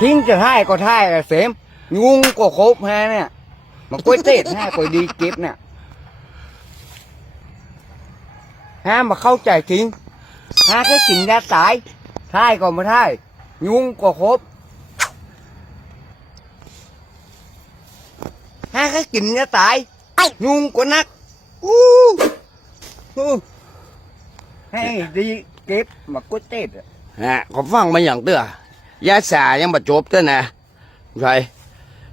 ทิ้งจะท่ายก็ท่ายอะเสมยุงก็ครบแฮเนี่ยมันก็เตะให้ก็ดีเก็บเนี่ยห้ามาเข้าใจทิ้งหาแค่กินยาสายท่ายก็ไม่ท่ายยุงก็ครบหาแค่กินยาสายยุงก็นักอู้อู้ให้ดีเก็บมาก็เตะอะฮะผมฟังมาอย่างเตื้อ ยาสายังบาจบเต้อนะใช่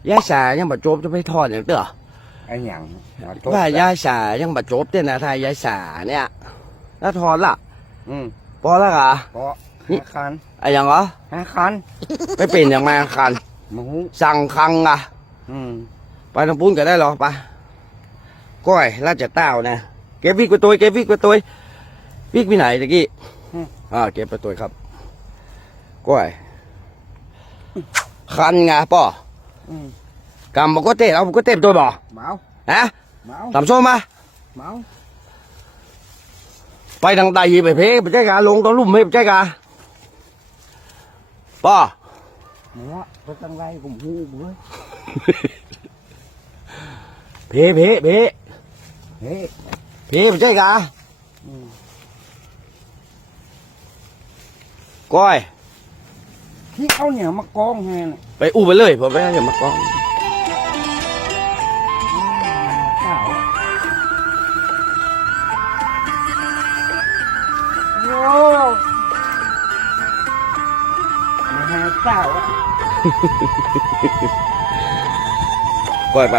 ยาสายังบาจบจะไปทอดอย่างเตื้อไอ้หยังมาทบว่ายาสายังบาจบเต้อนะถ้ายาสาเนี่ย แล้วทอดล่ะ อืมพอแล้วกะเพราะนี่ห้าคันไอ้หยังเหรอห้าคันไปเป็นอย่างมาคัน หมูสั่งคังอะ อืมไปทางปุ้นก็ได้หรอไปก้อยราชเต้านะเก็บวิกไปตัวเก็บวิกไปตัววิกไปไหนตะกี้อ่าเก็บไปตัวครับก้อย คันไงป่ออืมกำบอกก็เตะเอาบอกก็เตะตัวบ่เมาฮะเมาทำส้มมาเมาไปทางใดไปเพไปใช่กาลงตอนลุ่มไม่ไปใช่กาป่อหมูอะไปตั้งไรผมหูเว้ยเพเพเพเฮ้ยเพไปใช่กาอืมก้อย ที่เอาเนี่ยมากองแฮน่ะไปอู้ไปเลยผมไปอย่ามากองเก้าโอ้มาหาเก้าอะก้อยไป